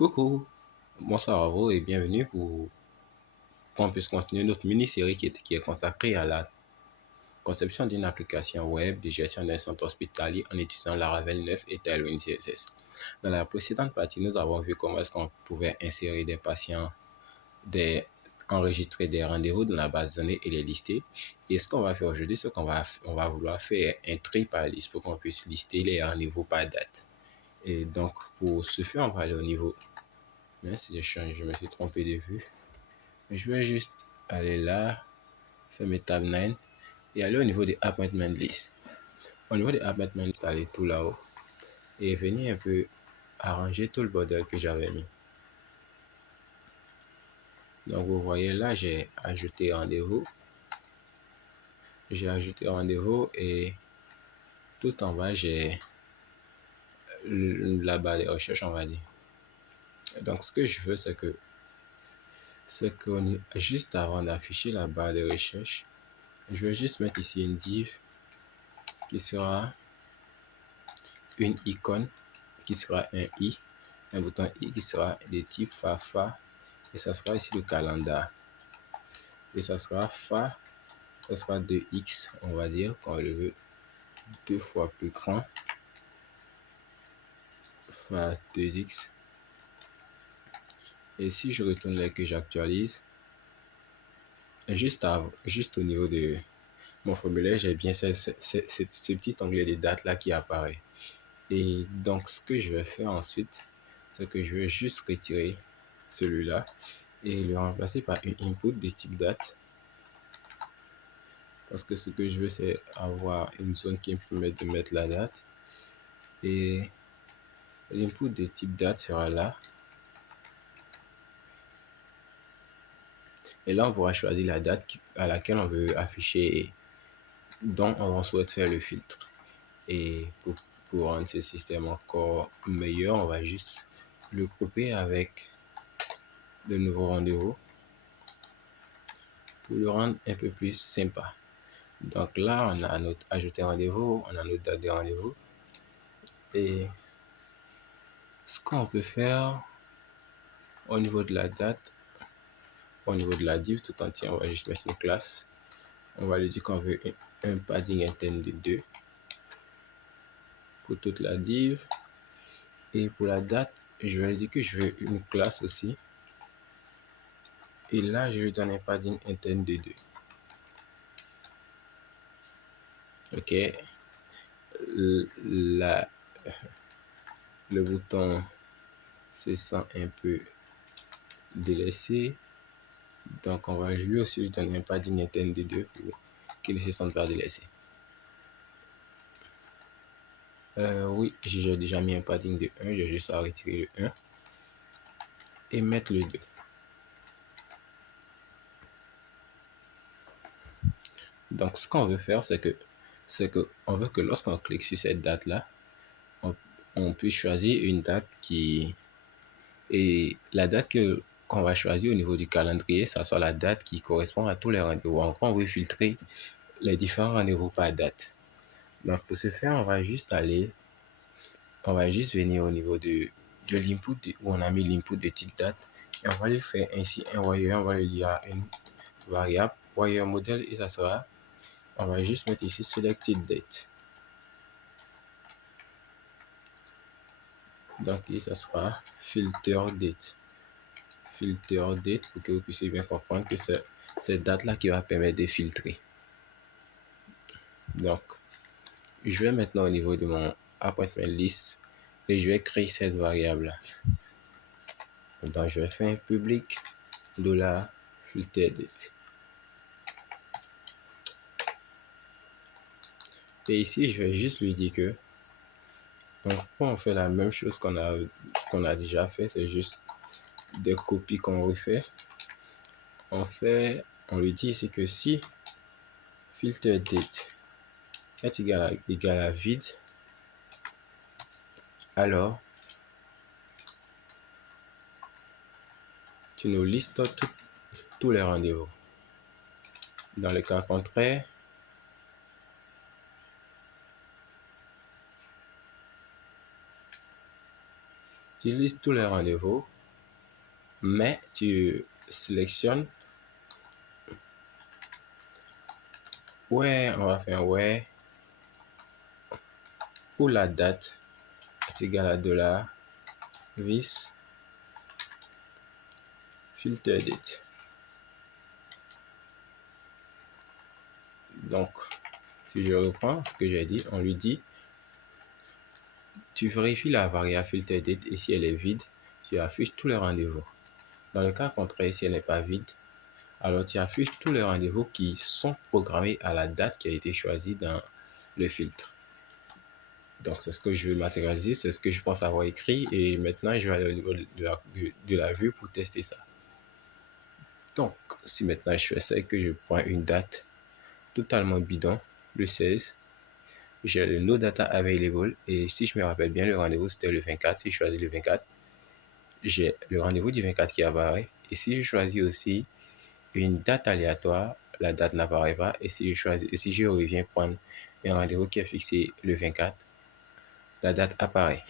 Coucou, bonsoir à vous et bienvenue pour qu'on puisse continuer notre mini-série qui est consacrée à la conception d'une application web de gestion d'un centre hospitalier en utilisant Laravel 9 et Tailwind CSS. Dans la précédente partie, nous avons vu comment est-ce qu'on pouvait insérer des patients, enregistrer des rendez-vous dans la base de données et les lister. Et ce qu'on va faire aujourd'hui, c'est qu'on va vouloir faire un tri par liste pour qu'on puisse lister les rendez-vous par date. Et donc, pour ce faire, on va aller au niveau... Merci, je me suis trompé de vue. Je vais juste aller là, fermer tab 9 et aller au niveau des appointment list. Au niveau des appointment list, aller tout là-haut et venir un peu arranger tout le bordel que j'avais mis. Donc vous voyez là, j'ai ajouté rendez-vous. J'ai ajouté rendez-vous et tout en bas, j'ai la barre de recherche, on va dire. Donc ce que je veux, c'est que juste avant d'afficher la barre de recherche, je vais juste mettre ici une div qui sera une icône qui sera un i, un bouton i qui sera de type fa, et ça sera ici le calendrier. Et ça sera fa, ça sera 2x, on va dire qu'on le veut 2 fois plus grand, fa 2x. Et si je retourne là que j'actualise, juste au niveau de mon formulaire, j'ai bien ce petit onglet de date là qui apparaît. Et donc ce que je vais faire ensuite, c'est que je vais juste retirer celui-là et le remplacer par une input de type date, parce que ce que je veux, c'est avoir une zone qui me permet de mettre la date, et l'input de type date sera là, et là on pourra choisir la date à laquelle on veut afficher, dont on souhaite faire le filtre. Et pour rendre ce système encore meilleur, on va juste le grouper avec de nouveaux rendez-vous pour le rendre un peu plus sympa. Donc là, on a notre ajouter rendez-vous, on a notre date de rendez-vous. Et ce qu'on peut faire au niveau de la date, au niveau de la div tout entier, on va juste mettre une classe. On va lui dire qu'on veut un padding interne de 2 pour toute la div. Et pour la date, je vais lui dire que je veux une classe aussi. Et là, je lui donne un padding interne de 2. Ok. Le bouton se sent un peu délaissé. Donc, on va lui aussi lui donner un padding interne de 2 pour qu'il ne se sente pas délaissé. Oui, j'ai déjà mis un padding de 1. J'ai juste à retirer le 1 et mettre le 2. Donc, ce qu'on veut faire, c'est que on veut que lorsqu'on clique sur cette date-là, on puisse choisir une date et la date qu'on va choisir au niveau du calendrier, ça soit la date qui correspond à tous les rendez-vous. En gros, on veut filtrer les différents rendez-vous par date. Donc, pour ce faire, on va juste venir au niveau de l'input où on a mis l'input de type date, et on va lui faire ainsi un wire. On va lui lier à une variable wire model, et ça sera, on va juste mettre ici selected date. Donc ici ça sera filter date pour que vous puissiez bien comprendre que c'est cette date là qui va permettre de filtrer. Donc je vais maintenant au niveau de mon appointment list et je vais créer cette variable là. Donc je vais faire un public $filter date. Et ici, je vais juste lui dire que on fait la même chose qu'on a déjà fait, c'est juste des copies qu'on refait. On lui dit ici que si filter date est égal à vide, alors tu nous listes tous les rendez-vous. Dans le cas contraire, Tu listes tous les rendez-vous, mais tu sélectionnes on va faire où la date est égale à $vis filter date. Donc, si je reprends ce que j'ai dit, on lui dit, tu vérifies la variable filter date et si elle est vide, tu affiches tous les rendez-vous. Dans le cas contraire, si elle n'est pas vide, alors tu affiches tous les rendez-vous qui sont programmés à la date qui a été choisie dans le filtre. Donc, c'est ce que je vais matérialiser, c'est ce que je pense avoir écrit et maintenant, je vais aller au niveau de la vue pour tester ça. Donc, si maintenant je fais ça et que je prends une date totalement bidon, le 16, j'ai le no data available et si je me rappelle bien, le rendez-vous c'était le 24. Si je choisis le 24, j'ai le rendez-vous du 24 qui apparaît. Et si je choisis aussi une date aléatoire, la date n'apparaît pas. Et si je reviens prendre un rendez-vous qui est fixé le 24, la date apparaît.